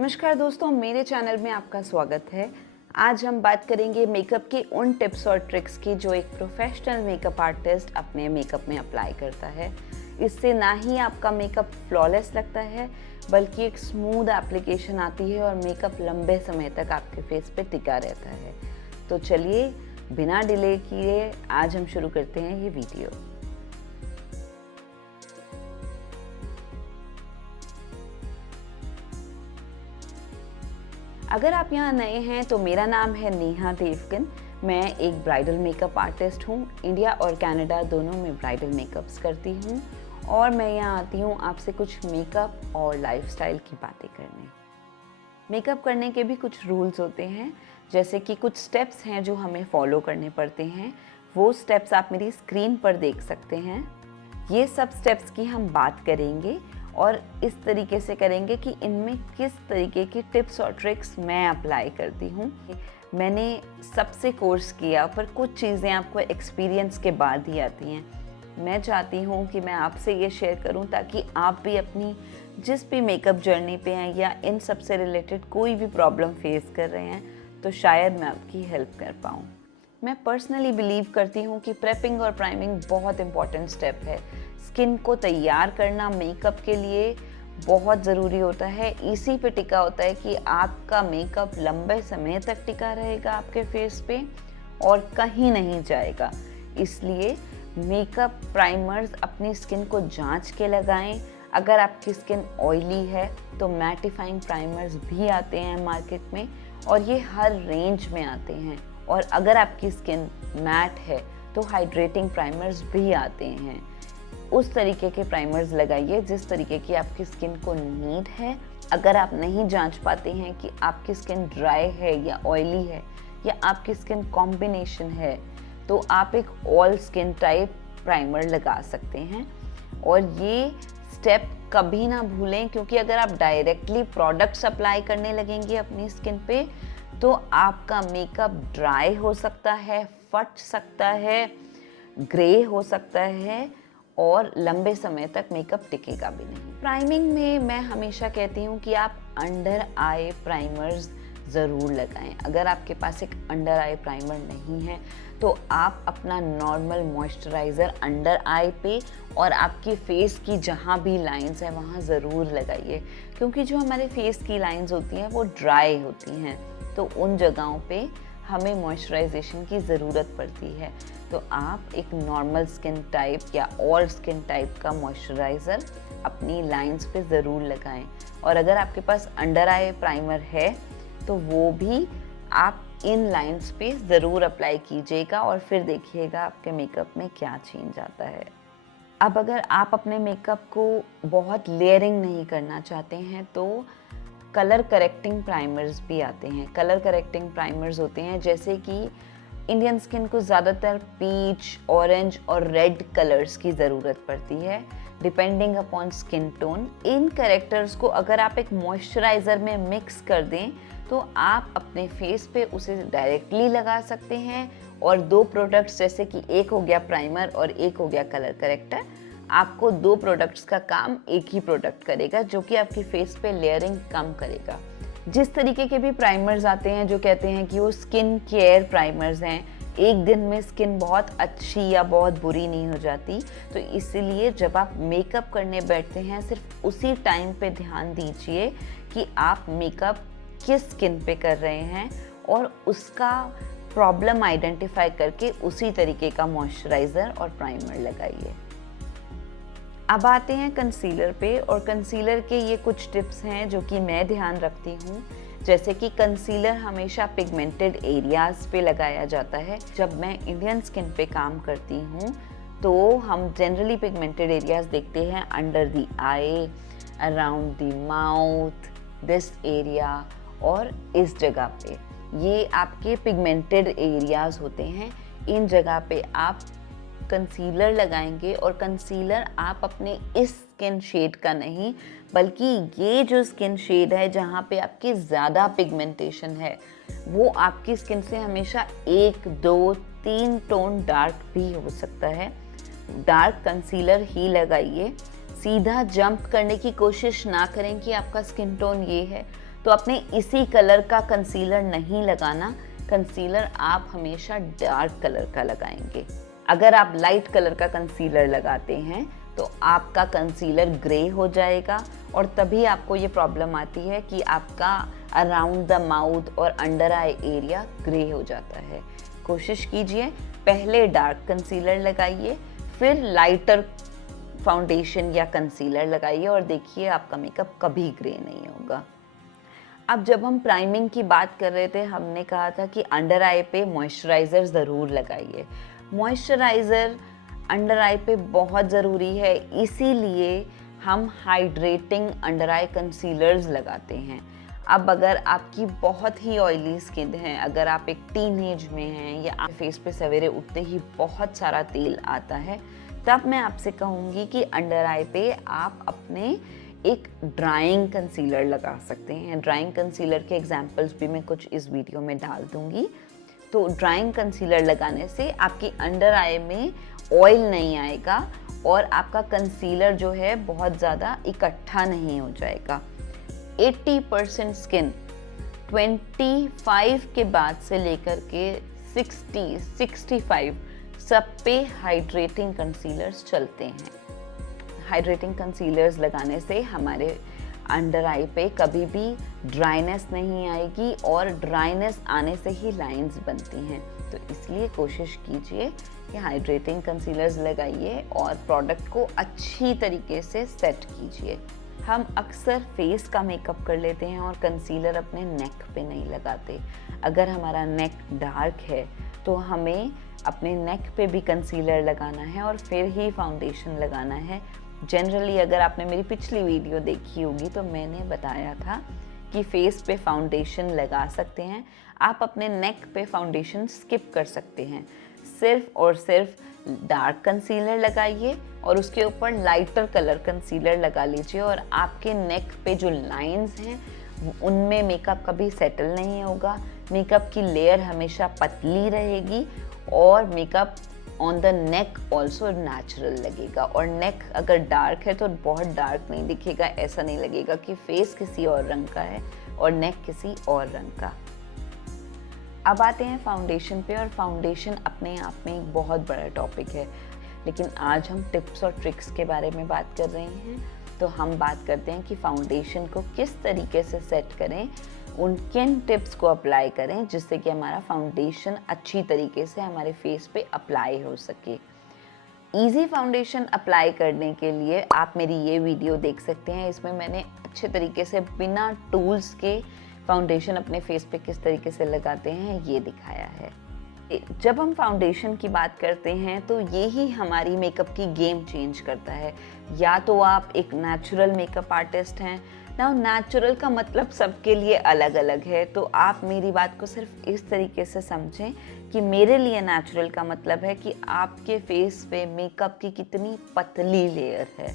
नमस्कार दोस्तों, मेरे चैनल में आपका स्वागत है। आज हम बात करेंगे मेकअप के उन टिप्स और ट्रिक्स की जो एक प्रोफेशनल मेकअप आर्टिस्ट अपने मेकअप में अप्लाई करता है। इससे ना ही आपका मेकअप फ्लॉलेस लगता है, बल्कि एक स्मूथ एप्लीकेशन आती है और मेकअप लंबे समय तक आपके फेस पे टिका रहता है। तो चलिए बिना डिले किए आज हम शुरू करते हैं ये वीडियो। अगर आप यहाँ नए हैं तो मेरा नाम है नेहा देवगन। मैं एक ब्राइडल मेकअप आर्टिस्ट हूँ। इंडिया और कनाडा दोनों में ब्राइडल मेकअप्स करती हूँ और मैं यहाँ आती हूँ आपसे कुछ मेकअप और लाइफस्टाइल की बातें करने। मेकअप करने के भी कुछ रूल्स होते हैं, जैसे कि कुछ स्टेप्स हैं जो हमें फॉलो करने पड़ते हैं। वो स्टेप्स आप मेरी स्क्रीन पर देख सकते हैं। ये सब स्टेप्स की हम बात करेंगे और इस तरीके से करेंगे कि इनमें किस तरीके की टिप्स और ट्रिक्स मैं अप्लाई करती हूँ। मैंने सबसे कोर्स किया, पर कुछ चीज़ें आपको एक्सपीरियंस के बाद ही आती हैं। मैं चाहती हूँ कि मैं आपसे ये शेयर करूँ ताकि आप भी अपनी जिस भी मेकअप जर्नी पे हैं या इन सब से रिलेटेड कोई भी प्रॉब्लम फेस कर रहे हैं तो शायद मैं आपकी हेल्प कर पाऊँ। मैं पर्सनली बिलीव करती हूँ कि प्रेपिंग और प्राइमिंग बहुत इंपॉर्टेंट स्टेप है। स्किन को तैयार करना मेकअप के लिए बहुत ज़रूरी होता है। इसी पे टिका होता है कि आपका मेकअप लंबे समय तक टिका रहेगा आपके फेस पे और कहीं नहीं जाएगा। इसलिए मेकअप प्राइमर्स अपनी स्किन को जांच के लगाएं। अगर आपकी स्किन ऑयली है तो मैटिफाइंग प्राइमर्स भी आते हैं मार्केट में और ये हर रेंज में आते हैं। और अगर आपकी स्किन मैट है तो हाइड्रेटिंग प्राइमर्स भी आते हैं। उस तरीके के प्राइमर्स लगाइए जिस तरीके की आपकी स्किन को नीड है। अगर आप नहीं जांच पाते हैं कि आपकी स्किन ड्राई है या ऑयली है या आपकी स्किन कॉम्बिनेशन है, तो आप एक ऑल स्किन टाइप प्राइमर लगा सकते हैं। और ये स्टेप कभी ना भूलें, क्योंकि अगर आप डायरेक्टली प्रोडक्ट्स अप्लाई करने लगेंगे अपनी स्किन पे तो आपका मेकअप ड्राई हो सकता है, फट सकता है, ग्रे हो सकता है और लंबे समय तक मेकअप टिकेगा भी नहीं। प्राइमिंग में मैं हमेशा कहती हूँ कि आप अंडर आई प्राइमर्स ज़रूर लगाएं। अगर आपके पास एक अंडर आई प्राइमर नहीं है तो आप अपना नॉर्मल मॉइस्चराइज़र अंडर आई पे और आपकी फेस की जहाँ भी लाइंस हैं वहाँ ज़रूर लगाइए, क्योंकि जो हमारे फेस की लाइंस होती हैं वो ड्राई होती हैं, तो उन जगहों पे हमें मॉइस्चराइजेशन की ज़रूरत पड़ती है। तो आप एक नॉर्मल स्किन टाइप या ऑल स्किन टाइप का मॉइस्चराइज़र अपनी लाइंस पे ज़रूर लगाएं। और अगर आपके पास अंडर आई प्राइमर है तो वो भी आप इन लाइंस पे ज़रूर अप्लाई कीजिएगा और फिर देखिएगा आपके मेकअप में क्या चेंज आता है। अब अगर आप अपने मेकअप को बहुत लेयरिंग नहीं करना चाहते हैं तो कलर करेक्टिंग प्राइमर्स भी आते हैं। कलर करेक्टिंग प्राइमर्स होते हैं जैसे कि इंडियन स्किन को ज़्यादातर पीच, ऑरेंज और रेड कलर्स की ज़रूरत पड़ती है डिपेंडिंग अपॉन स्किन टोन। इन करेक्टर्स को अगर आप एक मॉइस्चराइज़र में मिक्स कर दें तो आप अपने फेस पे उसे डायरेक्टली लगा सकते हैं। और दो प्रोडक्ट्स, जैसे कि एक हो गया प्राइमर और एक हो गया कलर करेक्टर, आपको दो प्रोडक्ट्स का काम एक ही प्रोडक्ट करेगा, जो कि आपकी फेस पे लेयरिंग कम करेगा। जिस तरीके के भी प्राइमर्स आते हैं जो कहते हैं कि वो स्किन केयर प्राइमर्स हैं, एक दिन में स्किन बहुत अच्छी या बहुत बुरी नहीं हो जाती, तो इसीलिए जब आप मेकअप करने बैठते हैं सिर्फ उसी टाइम पे ध्यान दीजिए कि आप मेकअप किस स्किन पे कर रहे हैं और उसका प्रॉब्लम आइडेंटिफाई करके उसी तरीके का मॉइस्चराइज़र और प्राइमर लगाइए। अब आते हैं कंसीलर पे, और कंसीलर के ये कुछ टिप्स हैं जो कि मैं ध्यान रखती हूँ। जैसे कि कंसीलर हमेशा पिगमेंटेड एरियाज़ पे लगाया जाता है। जब मैं इंडियन स्किन पे काम करती हूँ तो हम जनरली पिगमेंटेड एरियाज़ देखते हैं under the I, around the mouth, this area और इस जगह पे। ये आपके पिगमेंटेड एरियाज़ होते हैं। इन जगह पे आप कंसीलर लगाएंगे और कंसीलर आप अपने इस स्किन शेड का नहीं, बल्कि ये जो स्किन शेड है जहाँ पे आपकी ज़्यादा पिगमेंटेशन है वो आपकी स्किन से हमेशा 1, 2, 3 टोन डार्क भी हो सकता है। डार्क कंसीलर ही लगाइए। सीधा जंप करने की कोशिश ना करें कि आपका स्किन टोन ये है तो अपने इसी कलर का कंसीलर नहीं लगाना, कंसीलर आप हमेशा डार्क कलर का लगाएंगे। अगर आप लाइट कलर का कंसीलर लगाते हैं तो आपका कंसीलर ग्रे हो जाएगा और तभी आपको ये प्रॉब्लम आती है कि आपका अराउंड द माउथ और अंडर आई एरिया ग्रे हो जाता है। कोशिश कीजिए पहले डार्क कंसीलर लगाइए, फिर लाइटर फाउंडेशन या कंसीलर लगाइए और देखिए आपका मेकअप कभी ग्रे नहीं होगा। अब जब हम प्राइमिंग की बात कर रहे थे, हमने कहा था कि अंडर आई पे मॉइस्चराइज़र ज़रूर लगाइए। मॉइस्चराइज़र अंडर आई पे बहुत ज़रूरी है, इसीलिए हम हाइड्रेटिंग अंडर आई कंसीलर्स लगाते हैं। अब अगर आपकी बहुत ही ऑयली स्किन है, अगर आप एक टीनेज में हैं या आप फेस पे सवेरे उठते ही बहुत सारा तेल आता है, तब मैं आपसे कहूँगी कि अंडर आई पे आप अपने एक ड्राइंग कंसीलर लगा सकते हैं। ड्राइंग कंसीलर के एग्जांपल्स भी मैं कुछ इस वीडियो में डाल दूँगी। तो ड्राइंग कंसीलर लगाने से आपकी अंडर आई में ऑयल नहीं आएगा और आपका कंसीलर जो है बहुत ज़्यादा इकट्ठा नहीं हो जाएगा। 80% स्किन 25 के बाद से लेकर के 60-65 सब पे हाइड्रेटिंग कंसीलर्स चलते हैं। हाइड्रेटिंग कंसीलर्स लगाने से हमारे अंडर आई पे कभी भी ड्राइनेस नहीं आएगी और ड्राइनेस आने से ही लाइंस बनती हैं। तो इसलिए कोशिश कीजिए कि हाइड्रेटिंग कंसीलर्स लगाइए और प्रोडक्ट को अच्छी तरीके से सेट कीजिए। हम अक्सर फेस का मेकअप कर लेते हैं और कंसीलर अपने नेक पे नहीं लगाते। अगर हमारा नेक डार्क है तो हमें अपने नेक पे भी कंसीलर लगाना है और फिर ही फाउंडेशन लगाना है। जनरली अगर आपने मेरी पिछली वीडियो देखी होगी तो मैंने बताया था कि फेस पे फाउंडेशन लगा सकते हैं, आप अपने नेक पे फाउंडेशन स्किप कर सकते हैं। सिर्फ और सिर्फ डार्क कंसीलर लगाइए और उसके ऊपर लाइटर कलर कंसीलर लगा लीजिए और आपके नेक पे जो लाइंस हैं उनमें मेकअप कभी सेटल नहीं होगा। मेकअप की लेयर हमेशा पतली रहेगी और makeup on the neck also natural लगेगा। और नेक अगर डार्क है तो बहुत डार्क नहीं दिखेगा, ऐसा नहीं लगेगा कि फेस किसी और रंग का है और नेक किसी और रंग का। अब आते हैं फाउंडेशन पे, और फाउंडेशन अपने आप में एक बहुत बड़ा टॉपिक है, लेकिन आज हम टिप्स और ट्रिक्स के बारे में बात कर रहे हैं। तो हम बात करते हैं कि फाउंडेशन को किस तरीके से सेट करें, उन किन टिप्स को अप्लाई करें जिससे कि हमारा फाउंडेशन अच्छी तरीके से हमारे फेस पे अप्लाई हो सके। इजी फाउंडेशन अप्लाई करने के लिए आप मेरी ये वीडियो देख सकते हैं। इसमें मैंने अच्छे तरीके से बिना टूल्स के फाउंडेशन अपने फेस पे किस तरीके से लगाते हैं ये दिखाया है। जब हम फाउंडेशन की बात करते हैं तो ये ही हमारी मेकअप की गेम चेंज करता है। या तो आप एक नेचुरल मेकअप आर्टिस्ट हैं ना, नेचुरल का मतलब सबके लिए अलग अलग है, तो आप मेरी बात को सिर्फ इस तरीके से समझें कि मेरे लिए नेचुरल का मतलब है कि आपके फेस पे मेकअप की कितनी पतली लेयर है,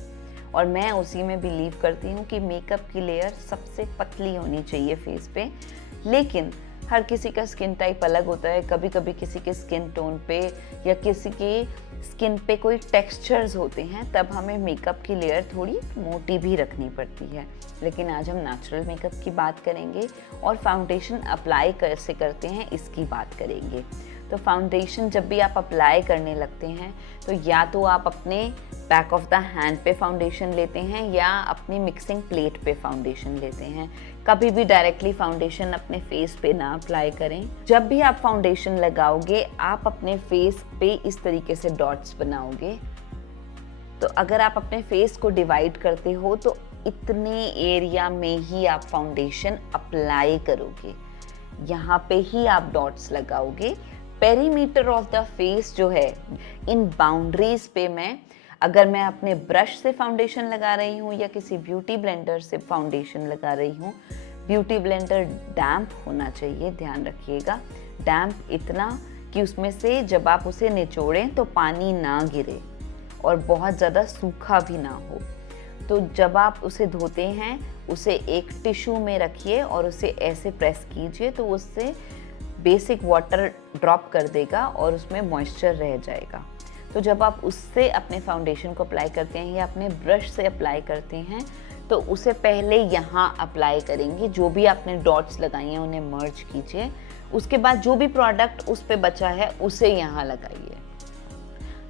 और मैं उसी में बिलीव करती हूँ कि मेकअप की लेयर सबसे पतली होनी चाहिए फेस पे। लेकिन हर किसी का स्किन टाइप अलग होता है, कभी कभी किसी के स्किन टोन पे या किसी की स्किन पे कोई टेक्सचर्स होते हैं, तब हमें मेकअप की लेयर थोड़ी मोटी भी रखनी पड़ती है। लेकिन आज हम नेचुरल मेकअप की बात करेंगे और फाउंडेशन अप्लाई कैसे करते हैं इसकी बात करेंगे। तो फाउंडेशन जब भी आप अप्लाई करने लगते हैं तो या तो आप अपने बैक ऑफ द हैंड पे फाउंडेशन लेते हैं या अपनी मिक्सिंग प्लेट पे फाउंडेशन लेते हैं। कभी भी डायरेक्टली फाउंडेशन अपने फेस पे ना अप्लाई करें। जब भी आप फाउंडेशन लगाओगे आप अपने फेस पे इस तरीके से डॉट्स बनाओगे। तो अगर आप अपने फेस को डिवाइड करते हो तो इतने एरिया में ही आप फाउंडेशन अप्लाई करोगे, यहाँ पे ही आप डॉट्स लगाओगे। पेरीमीटर ऑफ द फेस जो है, इन बाउंड्रीज पे अगर मैं अपने ब्रश से फाउंडेशन लगा रही हूँ या किसी ब्यूटी ब्लेंडर से फाउंडेशन लगा रही हूँ, ब्यूटी ब्लेंडर डैम्प होना चाहिए, ध्यान रखिएगा। डैम्प इतना कि उसमें से जब आप उसे निचोड़ें तो पानी ना गिरे और बहुत ज़्यादा सूखा भी ना हो। तो जब आप उसे धोते हैं उसे एक टिश्यू में रखिए और उसे ऐसे प्रेस कीजिए तो उससे बेसिक वाटर ड्रॉप कर देगा और उसमें मॉइस्चर रह जाएगा। तो जब आप उससे अपने फाउंडेशन को अप्लाई करते हैं या अपने ब्रश से अप्लाई करते हैं तो उसे पहले यहाँ अप्लाई करेंगे। जो भी आपने डॉट्स लगाई हैं उन्हें मर्ज कीजिए। उसके बाद जो भी प्रोडक्ट उस पे बचा है उसे यहाँ लगाइए।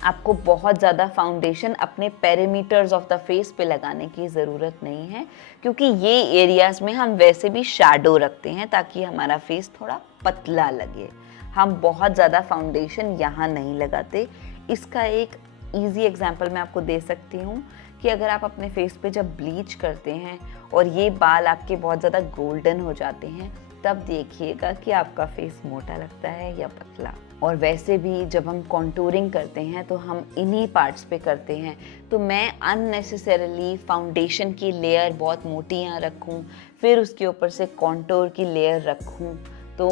आपको बहुत ज़्यादा फाउंडेशन अपने पेरीमीटर्स ऑफ द फेस पे लगाने की ज़रूरत नहीं है, क्योंकि ये एरियाज़ में हम वैसे भी शैडो रखते हैं ताकि हमारा फेस थोड़ा पतला लगे। हम बहुत ज़्यादा फाउंडेशन यहाँ नहीं लगाते। इसका एक ईजी एग्जांपल मैं आपको दे सकती हूँ कि अगर आप अपने फेस पे जब ब्लीच करते हैं और ये बाल आपके बहुत ज़्यादा गोल्डन हो जाते हैं, तब देखिएगा कि आपका फेस मोटा लगता है या पतला। और वैसे भी जब हम कॉन्टूरिंग करते हैं तो हम इन्हीं पार्ट्स पे करते हैं, तो मैं अननेसेसरीली फाउंडेशन की लेयर बहुत मोटी यहाँ रखूँ, फिर उसके ऊपर से कॉन्टूर की लेयर रखूँ, तो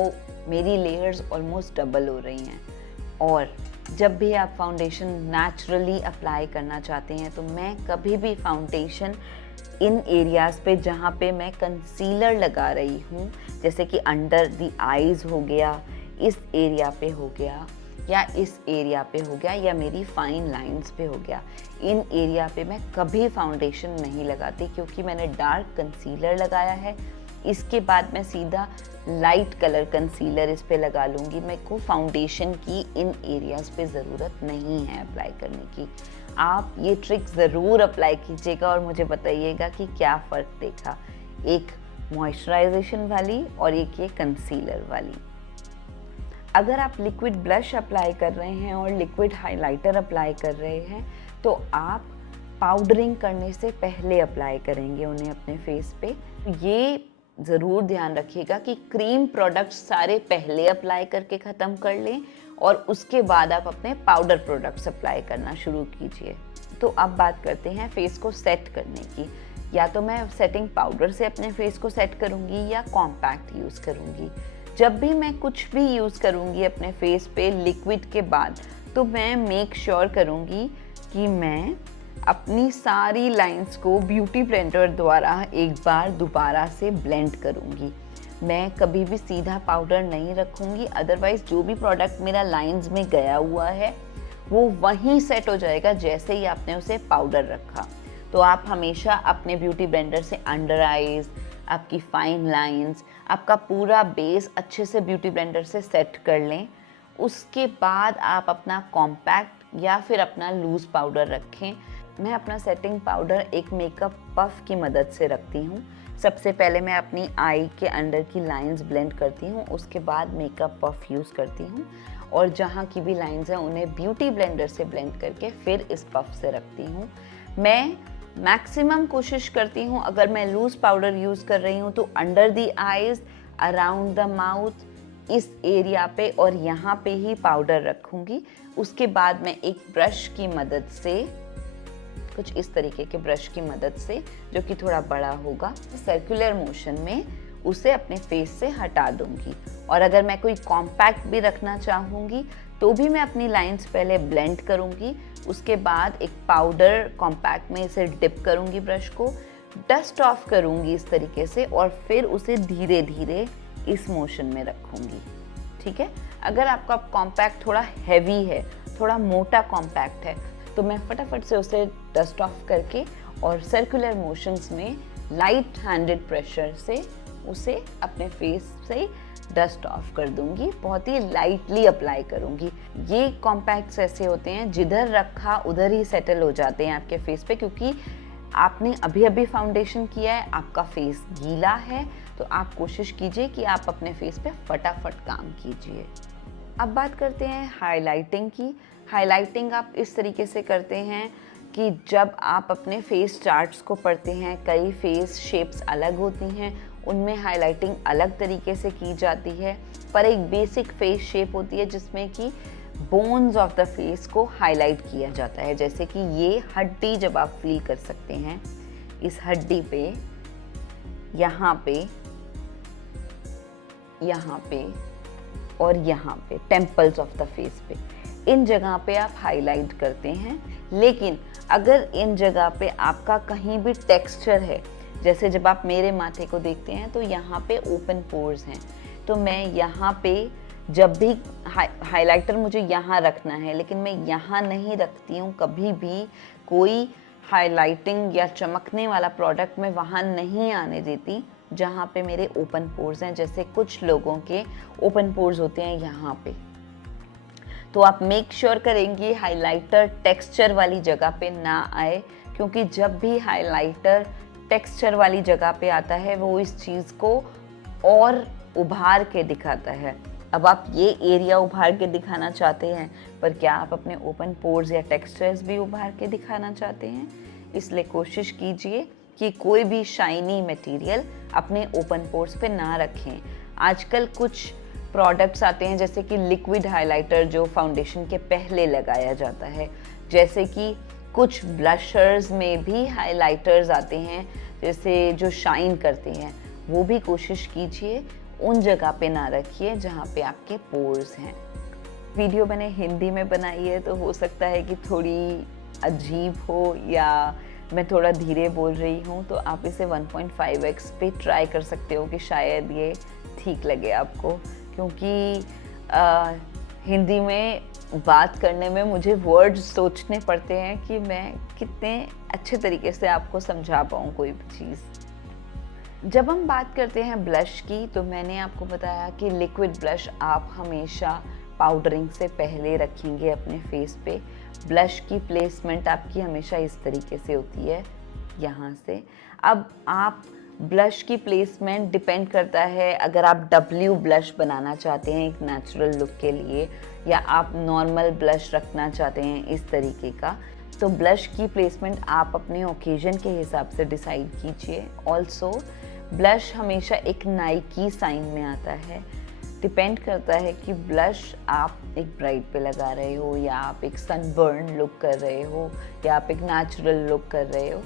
मेरी लेयर्स ऑलमोस्ट डबल हो रही हैं। और जब भी आप फाउंडेशन नेचुरली अप्लाई करना चाहते हैं, तो मैं कभी भी फाउंडेशन इन एरियाज़ पे जहाँ पे मैं कंसीलर लगा रही हूँ, जैसे कि अंडर द आईज़ हो गया, इस एरिया पे हो गया, या इस एरिया पे हो गया, या मेरी फाइन लाइंस पे हो गया, इन एरिया पे मैं कभी फाउंडेशन नहीं लगाती, क्योंकि मैंने डार्क कंसीलर लगाया है। इसके बाद मैं सीधा लाइट कलर कंसीलर इस पे लगा लूँगी। मेरे को फाउंडेशन की इन एरियाज़ पे ज़रूरत नहीं है अप्लाई करने की। आप ये ट्रिक ज़रूर अप्लाई कीजिएगा और मुझे बताइएगा कि क्या फ़र्क देखा, एक मॉइस्चराइजेशन वाली और एक ये कंसीलर वाली। अगर आप लिक्विड ब्लश अप्लाई कर रहे हैं और लिक्विड हाइलाइटर अप्लाई कर रहे हैं, तो आप पाउडरिंग करने से पहले अप्लाई करेंगे उन्हें अपने फेस पे। ये ज़रूर ध्यान रखिएगा कि क्रीम प्रोडक्ट्स सारे पहले अप्लाई करके ख़त्म कर लें और उसके बाद आप अपने पाउडर प्रोडक्ट्स अप्लाई करना शुरू कीजिए। तो अब बात करते हैं फेस को सेट करने की। या तो मैं सेटिंग पाउडर से अपने फेस को सेट करूँगी या कॉम्पैक्ट यूज़ करूँगी। जब भी मैं कुछ भी यूज़ करूँगी अपने फेस पे लिक्विड के बाद, तो मैं मेक श्योर करूँगी कि मैं अपनी सारी लाइंस को ब्यूटी ब्लेंडर द्वारा एक बार दोबारा से ब्लेंड करूँगी। मैं कभी भी सीधा पाउडर नहीं रखूँगी, अदरवाइज़ जो भी प्रोडक्ट मेरा लाइंस में गया हुआ है वो वहीं सेट हो जाएगा जैसे ही आपने उसे पाउडर रखा। तो आप हमेशा अपने ब्यूटी ब्लेंडर से अंडर आइज़, आपकी फाइन लाइंस, आपका पूरा बेस अच्छे से ब्यूटी ब्लेंडर से सेट कर लें। उसके बाद आप अपना कॉम्पैक्ट या फिर अपना लूज़ पाउडर रखें। मैं अपना सेटिंग पाउडर एक मेकअप पफ की मदद से रखती हूँ। सबसे पहले मैं अपनी आई के अंडर की लाइंस ब्लेंड करती हूँ, उसके बाद मेकअप पफ यूज़ करती हूँ और जहाँ की भी लाइंस हैं उन्हें ब्यूटी ब्लेंडर से ब्लेंड करके फिर इस पफ से रखती हूँ। मैं मैक्सिमम कोशिश करती हूँ, अगर मैं लूज़ पाउडर यूज़ कर रही हूँ तो under the eyes, around the mouth, इस एरिया पे और यहाँ पे ही पाउडर रखूँगी। उसके बाद मैं एक ब्रश की मदद से, कुछ इस तरीके के ब्रश की मदद से जो कि थोड़ा बड़ा होगा, सर्कुलर मोशन में उसे अपने फेस से हटा दूंगी। और अगर मैं कोई कॉम्पैक्ट भी रखना चाहूँगी तो भी मैं अपनी लाइंस पहले ब्लेंड करूँगी, उसके बाद एक पाउडर कॉम्पैक्ट में इसे डिप करूँगी, ब्रश को डस्ट ऑफ करूँगी इस तरीके से और फिर उसे धीरे धीरे इस मोशन में रखूँगी। ठीक है। अगर आपका कॉम्पैक्ट थोड़ा हैवी है, थोड़ा मोटा कॉम्पैक्ट है, तो मैं फटाफट से उसे डस्ट ऑफ करके और सर्कुलर मोशंस में लाइट हैंडेड प्रेशर से उसे अपने फेस से डस्ट ऑफ कर दूंगी। बहुत ही लाइटली अप्लाई करूंगी। ये कॉम्पैक्ट्स ऐसे होते हैं जिधर रखा उधर ही सेटल हो जाते हैं आपके फेस पे, क्योंकि आपने अभी अभी फाउंडेशन किया है, आपका फेस गीला है, तो आप कोशिश कीजिए कि आप अपने फेस पे फटाफट काम कीजिए। अब बात करते हैं हाइलाइटिंग की। हाइलाइटिंग आप इस तरीके से करते हैं कि जब आप अपने फेस चार्ट्स को पढ़ते हैं, कई फेस शेप्स अलग होती हैं, उनमें हाइलाइटिंग अलग तरीके से की जाती है, पर एक बेसिक फेस शेप होती है जिसमें कि बोन्स ऑफ द फेस को हाईलाइट किया जाता है। जैसे कि ये हड्डी जब आप फील कर सकते हैं, इस हड्डी पे, यहाँ पे, यहाँ पे और यहाँ पे, टेम्पल्स ऑफ द फेस पे, इन जगह पे आप हाईलाइट करते हैं। लेकिन अगर इन जगह पे आपका कहीं भी टेक्सचर है, जैसे जब आप मेरे माथे को देखते हैं तो यहाँ पे ओपन पोर्स हैं, तो मैं यहाँ पे जब भी हाइलाइटर मुझे यहाँ रखना है, लेकिन मैं यहाँ नहीं रखती हूँ कभी भी कोई हाइलाइटिंग या चमकने वाला प्रोडक्ट मैं वहाँ नहीं आने देती जहाँ पे मेरे ओपन पोर्स हैं। जैसे कुछ लोगों के ओपन पोर्स होते हैं यहाँ पे, तो आप मेक श्योर करेंगे हाइलाइटर टेक्सचर वाली जगह पे ना आए, क्योंकि जब भी हाइलाइटर टेक्सचर वाली जगह पे आता है वो इस चीज़ को और उभार के दिखाता है। अब आप ये एरिया उभार के दिखाना चाहते हैं, पर क्या आप अपने ओपन पोर्स या टेक्सचर्स भी उभार के दिखाना चाहते हैं? इसलिए कोशिश कीजिए कि कोई भी शाइनी मटेरियल अपने ओपन पोर्स पे ना रखें। आजकल कुछ प्रोडक्ट्स आते हैं जैसे कि लिक्विड हाइलाइटर जो फाउंडेशन के पहले लगाया जाता है, जैसे कि कुछ ब्लशर्स में भी हाइलाइटर्स आते हैं जैसे जो शाइन करते हैं, वो भी कोशिश कीजिए उन जगह पे ना रखिए जहाँ पे आपके पोर्स हैं। वीडियो मैंने हिंदी में बनाई है तो हो सकता है कि थोड़ी अजीब हो या मैं थोड़ा धीरे बोल रही हूँ, तो आप इसे 1.5x पे ट्राई कर सकते हो कि शायद ये ठीक लगे आपको, क्योंकि हिंदी में बात करने में मुझे वर्ड्स सोचने पड़ते हैं कि मैं कितने अच्छे तरीके से आपको समझा पाऊँ कोई भी चीज़। जब हम बात करते हैं ब्लश की, तो मैंने आपको बताया कि लिक्विड ब्लश आप हमेशा पाउडरिंग से पहले रखेंगे अपने फेस पे। ब्लश की प्लेसमेंट आपकी हमेशा इस तरीके से होती है, यहाँ से। अब आप ब्लश की प्लेसमेंट डिपेंड करता है, अगर आप डब्ल्यू ब्लश बनाना चाहते हैं एक नेचुरल लुक के लिए, या आप नॉर्मल ब्लश रखना चाहते हैं इस तरीके का, तो ब्लश की प्लेसमेंट आप अपने ओकेजन के हिसाब से डिसाइड कीजिए। ऑल्सो ब्लश हमेशा एक नाइकी साइन में आता है। डिपेंड करता है कि ब्लश आप एक ब्राइड पे लगा रहे हो, या आप एक सनबर्न लुक कर रहे हो, या आप एक नेचुरल लुक कर रहे हो।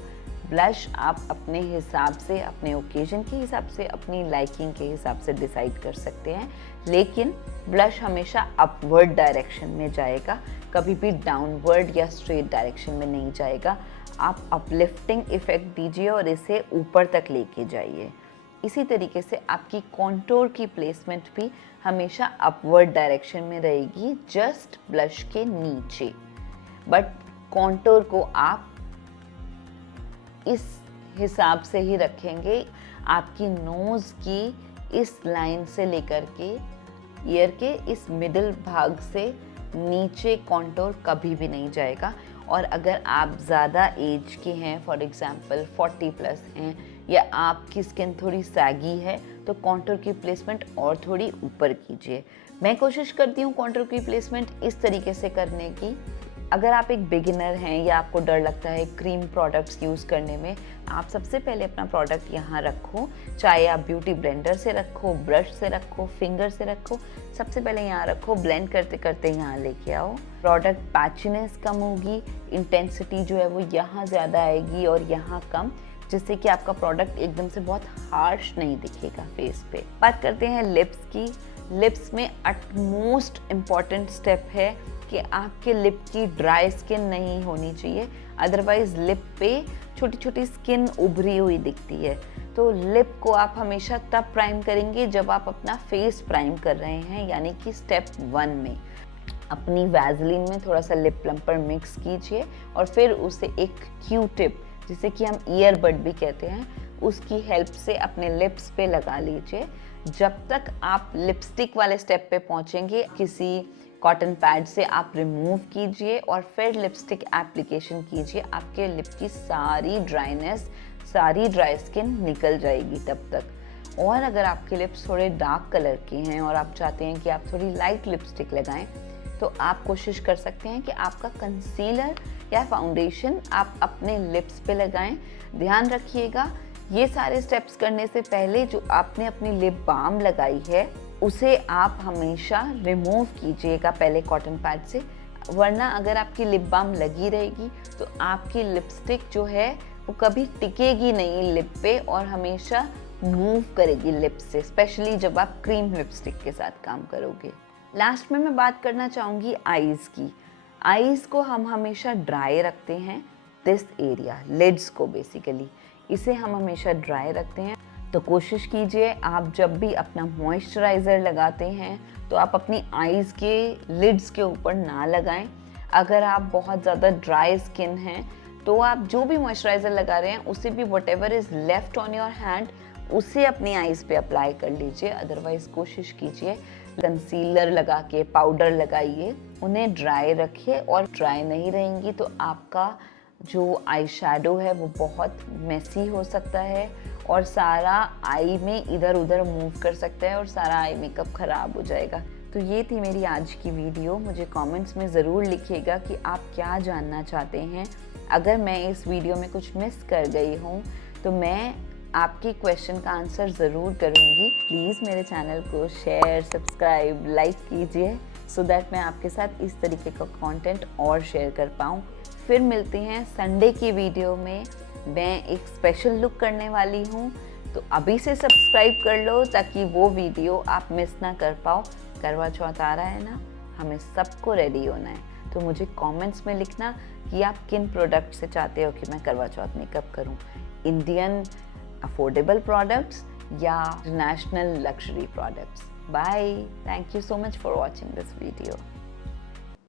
ब्लश आप अपने हिसाब से, अपने ओकेजन के हिसाब से, अपनी लाइकिंग के हिसाब से डिसाइड कर सकते हैं, लेकिन ब्लश हमेशा अपवर्ड डायरेक्शन में जाएगा, कभी भी डाउनवर्ड या स्ट्रेट डायरेक्शन में नहीं जाएगा। आप अपलिफ्टिंग इफेक्ट दीजिए और इसे ऊपर तक लेके जाइए। इसी तरीके से आपकी कॉन्टोर की प्लेसमेंट भी हमेशा अपवर्ड डायरेक्शन में रहेगी, जस्ट ब्लश के नीचे। बट कॉन्टोर को आप इस हिसाब से ही रखेंगे, आपकी नोज़ की इस लाइन से लेकर के ईयर के इस मिडिल भाग से नीचे कॉन्टोर कभी भी नहीं जाएगा। और अगर आप ज़्यादा एज के हैं, फॉर एग्जांपल 40 प्लस हैं, या आपकी स्किन थोड़ी सैगी है, तो कॉन्टोर की प्लेसमेंट और थोड़ी ऊपर कीजिए। मैं कोशिश करती हूँ कॉन्टोर की प्लेसमेंट इस तरीके से करने की। अगर आप एक बिगिनर हैं या आपको डर लगता है क्रीम प्रोडक्ट्स यूज़ करने में, आप सबसे पहले अपना प्रोडक्ट यहाँ रखो, चाहे आप ब्यूटी ब्लेंडर से रखो, ब्रश से रखो, फिंगर से रखो, सबसे पहले यहाँ रखो, ब्लेंड करते करते यहाँ लेके आओ। प्रोडक्ट पैचीनेस कम होगी, इंटेंसिटी जो है वो यहाँ ज़्यादा आएगी और यहाँ कम, जिससे कि आपका प्रोडक्ट एकदम से बहुत हार्श नहीं दिखेगा फेस पे। बात करते हैं लिप्स की। लिप्स में अटमोस्ट इम्पॉर्टेंट स्टेप है कि आपके लिप की ड्राई स्किन नहीं होनी चाहिए, अदरवाइज लिप पे छोटी छोटी स्किन उभरी हुई दिखती है। तो लिप को आप हमेशा तब प्राइम करेंगे जब आप अपना फेस प्राइम कर रहे हैं, यानी कि स्टेप 1 में अपनी वैसलीन में थोड़ा सा लिप प्लम्पर मिक्स कीजिए और फिर उसे एक क्यू टिप, जिसे कि हम ईयरबड भी कहते हैं, उसकी हेल्प से अपने लिप्स पे लगा लीजिए। जब तक आप लिपस्टिक वाले स्टेप पे पहुंचेंगे, किसी कॉटन पैड से आप रिमूव कीजिए और फिर लिपस्टिक एप्लीकेशन कीजिए। आपके लिप की सारी ड्राइनेस, सारी ड्राई स्किन निकल जाएगी तब तक। और अगर आपके लिप्स थोड़े डार्क कलर के हैं और आप चाहते हैं कि आप थोड़ी लाइट लिपस्टिक लगाएं, तो आप कोशिश कर सकते हैं कि आपका कंसीलर या फाउंडेशन आप अपने लिप्स पे लगाएं। ध्यान रखिएगा, ये सारे स्टेप्स करने से पहले जो आपने अपनी लिप बाम लगाई है उसे आप हमेशा रिमूव कीजिएगा पहले कॉटन पैड से, वरना अगर आपकी लिप बाम लगी रहेगी तो आपकी लिपस्टिक जो है वो कभी टिकेगी नहीं लिप पे और हमेशा मूव करेगी लिप से, स्पेशली जब आप क्रीम लिपस्टिक के साथ काम करोगे। लास्ट में मैं बात करना चाहूँगी आईज़ की। आईज़ को हम हमेशा ड्राई रखते हैं, दिस एरिया, लिड्स को बेसिकली, इसे हम हमेशा ड्राई रखते हैं। तो कोशिश कीजिए आप जब भी अपना मॉइस्चराइज़र लगाते हैं तो आप अपनी आईज़ के लिड्स के ऊपर ना लगाएं। अगर आप बहुत ज़्यादा ड्राई स्किन हैं तो आप जो भी मॉइस्चराइज़र लगा रहे हैं उसे भी what ever is left on your hand उसे अपनी आईज़ पे अप्लाई कर लीजिए। अदरवाइज़ कोशिश कीजिए कंसीलर लगा के पाउडर लगाइए, उन्हें ड्राई रखिए, और ड्राई नहीं रहेंगी तो आपका जो आई शैडो है वो बहुत मेसी हो सकता है और सारा आई में इधर उधर मूव कर सकता है और सारा आई मेकअप ख़राब हो जाएगा। तो ये थी मेरी आज की वीडियो। मुझे कमेंट्स में ज़रूर लिखिएगा कि आप क्या जानना चाहते हैं। अगर मैं इस वीडियो में कुछ मिस कर गई हूँ तो मैं आपके क्वेश्चन का आंसर ज़रूर करूँगी। प्लीज़ मेरे चैनल को शेयर, सब्सक्राइब, लाइक कीजिए सो दैट मैं आपके साथ इस तरीके का कंटेंट और शेयर कर पाऊँ। फिर मिलते हैं संडे की वीडियो में। मैं एक स्पेशल लुक करने वाली हूँ, तो अभी से सब्सक्राइब कर लो ताकि वो वीडियो आप मिस ना कर पाओ। करवा चौथ आ रहा है ना, हमें सबको रेडी होना है। तो मुझे कमेंट्स में लिखना कि आप किन प्रोडक्ट से चाहते हो कि मैं करवा चौथ मेकअप करूं। इंडियन अफोर्डेबल प्रोडक्ट्स या international luxury products. Bye, thank you so much for watching this video.